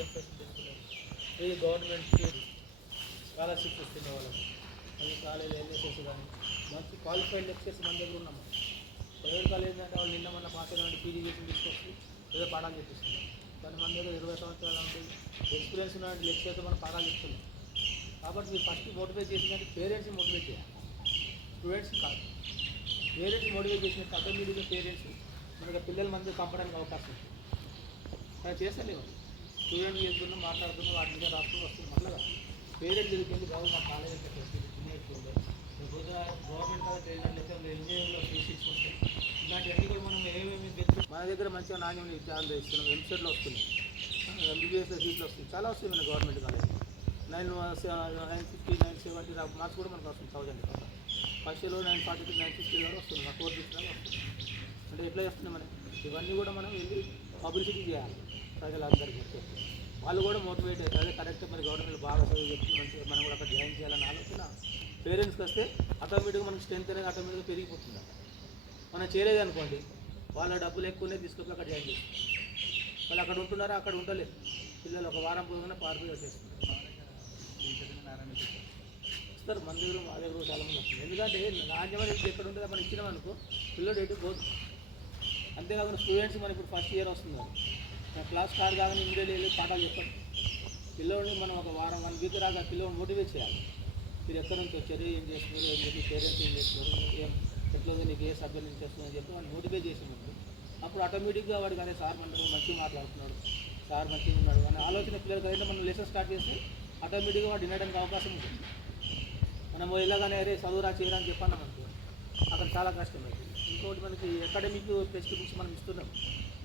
Government free government scholarship ఇస్తున్న వాళ్ళకి. అది కాలేజ్ ఎన్ఎస్ఎస్ కానీ మంచి క్వాలిఫైడ్ లెక్చర్స్ మన దగ్గర ఉన్నాము ప్రైవేట్ కాలేజ్ అంటే వాళ్ళు నిన్న మన పాస్ అయిన పీజీ చేసి తీసుకొచ్చి ఏదో పాఠాలు చెప్పిస్తున్నారు కానీ మన దగ్గర ఇరవై సంవత్సరాలు ఉంటుంది ఎక్స్పీరియన్స్ ఉన్న లెక్చర్తో మనం పాఠాలు చెప్తున్నాం. కాబట్టి మీరు ఫస్ట్ మోటివేట్ చేసిందంటే పేరెంట్స్ని మోటివేట్ చేయాలి. స్టూడెంట్స్ కాదు. పేరెంట్స్ మోటివేట్ చేసినట్టు అటోమేటిక్గా పేరెంట్స్ మన పిల్లల మంది పంపడానికి అవకాశం ఉంది. కానీ చేస్తలేము. స్టూడెంట్ చేసుకున్నాం మాట్లాడుతున్నా వాటి మీద రాసుకుని వస్తుంది మళ్ళీ పేరెంట్స్ దగ్గరికి బాబు మా కాలేజ్ అంటే ఫెసిలిటీ చిన్న స్కూల్లో. గవర్నమెంట్ కాలేజ్ ట్రైనర్ ఇంజనీరింగ్లో ఫీజు ఇలాంటివన్నీ కూడా మనం ఏమేమి మన దగ్గర మంచిగా నాణ్యమైన విద్యార్థులు ఇస్తున్నాం ఎంసెట్లో వస్తున్నాయి. ఎంబీబీఎస్లో సీట్లు వస్తుంది చాలా వస్తాయి మన government college nine nine fifty nine seventy marks కూడా మనకు వస్తుంది థౌజండ్ ఫస్ట్ ఇయర్లో nine forty two nine fifty వరకు వస్తుంది మా ఫోర్ ఫిఫ్టీ వస్తుంది అంటే ఎట్లా చేస్తున్నాం మనం ఇవన్నీ కూడా మనం వెళ్ళి పబ్లిసిటీ చేయాలి. ప్రజలందరికీ చెప్పి వాళ్ళు కూడా మోటివేట్ అవుతారు. అదే కరెక్ట్ మరి గవర్నమెంట్ బాగా చదువు చెప్పి మంచిగా మనం కూడా అక్కడ జాయిన్ చేయాలని ఆలోచన పేరెంట్స్కి వస్తే ఆటోమేటిక్గా మనకి స్ట్రెంత్ అనేది ఆటోమేటిక్గా పెరిగిపోతుంది మనం చేయలేదు అనుకోండి వాళ్ళ డబ్బులు ఎక్కువనే తీసుకొని అక్కడ జాయిన్ చేస్తారు. వాళ్ళు అక్కడ ఉంటున్నారా? అక్కడ ఉండలేదు. పిల్లలు ఒక వారం పోగానే పారిపోయి వచ్చేస్తున్నారు వస్తారు. మన దగ్గర మా దగ్గర చాలా మంది వస్తుంది ఎందుకంటే నాణ్యమైన అనేది ఎక్కడ ఉంటుందో మనం ఇచ్చినాం అనుకో పిల్లడు ఎటు పోదు. అంతేకాకుండా స్టూడెంట్స్ మనం ఇప్పుడు ఫస్ట్ ఇయర్ వస్తున్నారు. క్లాస్ కాదు కాగానే ఇండియాలో వెళ్ళి పాఠాలు చెప్పండి పిల్లోడిని మనం ఒక వారం వన్ వీక్ రాగా పిల్లోని మోటివేట్ చేయాలి. మీరు ఎక్కడి నుంచి వచ్చారు ఏం చేస్తున్నారు ఏం చెప్పి పేరెంట్స్ ఏం చేస్తున్నారు ఏం ఎట్లా నీకు ఏ సబ్జెక్ట్ నుంచి వస్తుందని చెప్పి వాళ్ళు మోటివేట్ చేసినప్పుడు అప్పుడు ఆటోమేటిక్గా వాడికి అదే సార్ మన మంచిగా మాట్లాడుతున్నాడు. సార్ మంచిగా ఉన్నాడు అనే ఆలోచన పిల్లలకి అయితే మనం లెసన్ స్టార్ట్ చేస్తే ఆటోమేటిక్గా వాడు వినడానికి అవకాశం ఉంటుంది. మనం ఇలాగానే అరే చదువురా చేయరా అని చెప్పాను అనుకో అక్కడ చాలా కష్టం అవుతుంది ఇంకోటి మనకి అకాడమిక్ టెక్స్ట్ బుక్స్ మనం ఇస్తున్నాం.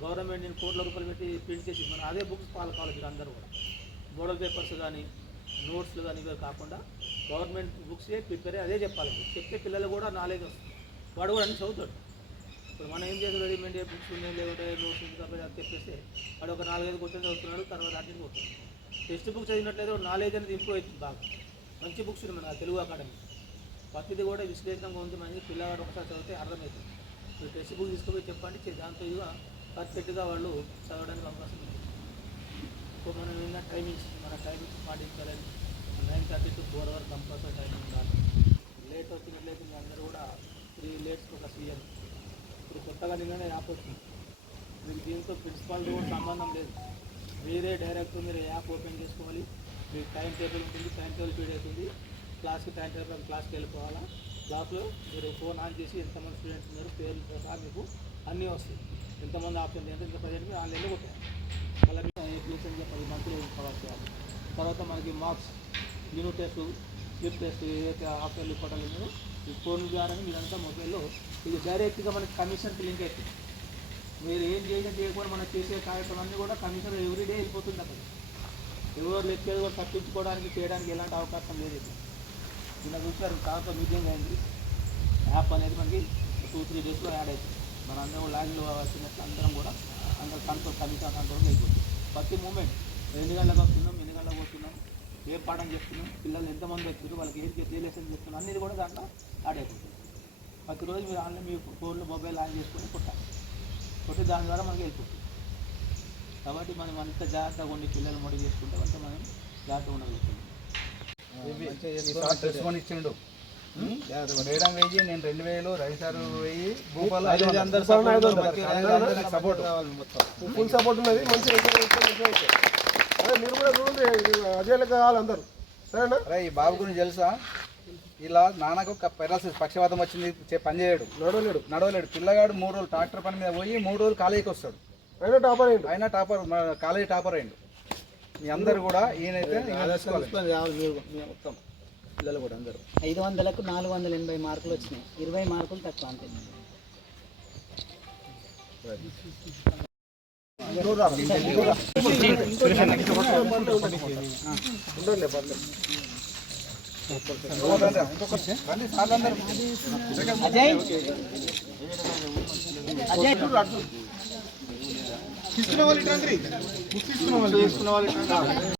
గవర్నమెంట్ నేను కోట్ల రూపాయలు పెట్టి ప్రింట్ చేసి మనం అదే బుక్స్ ఫాలో కావాలి మీరు అందరూ కూడా. మోడల్ పేపర్స్ కానీ నోట్స్లు కానీ ఇవే కాకుండా గవర్నమెంట్ బుక్సే ప్రిపేర్ అదే చెప్పాలి. చెప్తే పిల్లలు కూడా నాలెడ్జ్ వస్తుంది. వాడు కూడా అన్ని చదువుతాడు. ఇప్పుడు మనం ఏం చేస్తాం? రెడీమేడ్ బుక్స్ ఉన్నాయి లేకుంటే నోట్స్ ఉంది కాబట్టి అది చెప్పేస్తే వాడు ఒక నాలుగైదు క్వశ్చన్ చదువుతున్నాడు తర్వాత అటెండ్ పోతాడు. టెక్స్ట్ బుక్ చదివినట్లయితే నాలెడ్జ్ అనేది ఇంప్రూవ్ అవుతుంది బాగా. మంచి బుక్స్ ఉన్నాయి మన తెలుగు అకాడమీ ప్రతిది కూడా విశ్లేషణగా ఉంది మనకి. పిల్లవాడు ఒకసారి చదివితే అర్థమవుతుంది. మీరు టెక్స్ట్ బుక్ తీసుకుపోయి చెప్పండి దాంతో ఇదిగా పర్ఫెక్ట్గా వాళ్ళు చదవడానికి అవకాశం ఉంది. సో మనం ఏంటంటే టైమింగ్స్ మన టైమింగ్స్ పాటించాలని nine thirty to four hour compulsory timing ఉండాలి. లేట్ వచ్చినట్లయితే మీ అందరూ కూడా త్రీ లేట్స్ ఒక సీఎం ఇప్పుడు కొత్తగా నిన్ననే యాప్ వచ్చింది. మీకు దీంతో ప్రిన్సిపాల్తో కూడా సంబంధం లేదు. వేరే డైరెక్ట్ మీరు యాప్ ఓపెన్ చేసుకోవాలి? మీకు టైం టేబుల్ ఉంటుంది టైం టేబుల్ ఫీడ్ అవుతుంది. క్లాస్కి టైం టేబుల్ క్లాస్కి వెళ్ళిపోవాలా? క్లాస్లో మీరు ఫోన్ ఆన్ చేసి ఎంతమంది స్టూడెంట్స్ ఉన్నారు పేర్లు సహా మీకు అన్నీ వస్తాయి. ఎంతమంది ఆప్షన్ ఎంత ఇంత ప్రజెంట్ మీరు ఆన్లైన్లో కొట్టాలి మళ్ళీ మీకు అప్లికేషన్గా పది మంత్లు కవర్ చేయాలి. తర్వాత మనకి marks unit test slip test ఏదైతే ఆప్షన్లు రిపోర్టాలు ఉన్నాయో ఈ ఫోన్ ద్వారా మీరంతా మొబైల్లో ఇది డైరెక్ట్గా మనకి కమిషన్కి లింక్ అవుతుంది. మీరు ఏం చేసినా చేయకుండా మనం చేసే కార్యక్రమాన్ని కూడా కమిషన్ ఎవ్రీడే వెళ్ళిపోతుంది అక్కడ. ఎవరు లెక్చర్ కూడా తప్పించుకోవడానికి చేయడానికి ఎలాంటి అవకాశం లేదు ఇక్కడ. నిన్న చూసారు కాక మీటింగ్ అయింది. యాప్ అనేది మనకి టూ త్రీ డేస్లో యాడ్ అవుతుంది. మన అందరం లాగిన్లో వచ్చినట్లు అందరం కూడా అందరం కంట్రోల్ కమిషన్ కంట్రోల్ అయిపోతుంది ప్రతి మూమెంట్ ఎన్ని గంటలకు వస్తున్నాం ఎన్ని గంటలకు వస్తున్నాం ఏ పాఠం చెప్తున్నాం పిల్లలు ఎంతమంది వచ్చారు వాళ్ళకి ఏం ఏ లెసన్ చెప్తున్నాం అన్నీ కూడా దాంట్లో యాడ్ అయిపోతుంది. ప్రతిరోజు మీరు ఆన్లైన్ మీ ఫోన్లో మొబైల్ ఆన్ చేసుకొని కొట్టాలి. కొట్టి దాని ద్వారా మనకి వెళ్ళిపోతుంది కాబట్టి మనం అంత జాగ్రత్తగా ఉండి పిల్లలు మొడి చేసుకుంటే అంత మనం జాగ్రత్తగా ఉండగలుగుతాం. డ్రెస్ కొని ఇచ్చిండు. మేడం వెయ్యి నేను రెండు వేలు రవి సార్ వెయ్యి భూపాల్ ఐదు అందరు సపోర్ట్ ఫుల్ సపోర్ట్ ఉన్నది మంచి అదే మీరు కూడా చూడండి అజయ్ కావాలి అందరు సరేనా అరే ఈ బాబు గురించి తెలుసా ఇలా నాన్నకు ఒక పెరాసిస్ పక్షవాతం వచ్చింది పని చేయడు నడవలేడు నడవలేడు పిల్లగాడు మూడు రోజులు ట్రాక్టర్ పని మీద పోయి మూడు రోజులు కాలేజీకి వస్తాడు అయినా టాపర్ అయ్యిండు అయినా టాపర్ కాలేజీ టాపర్ అయిండు మీ అందరు కూడా ఈయనైతే. పిల్లలు కూడా అందరూ. ఐదు వందలకు నాలుగు వందల ఎనభై మార్కులు వచ్చినాయి. ఇరవై మార్కులు తక్కువ అంతే. ఉండండి పర్లేదు రండి సార్లు అజయ్? అజయ్? తీసుకున్న వాళ్ళు ఇటు రండి. తీసుకున్న వాళ్ళు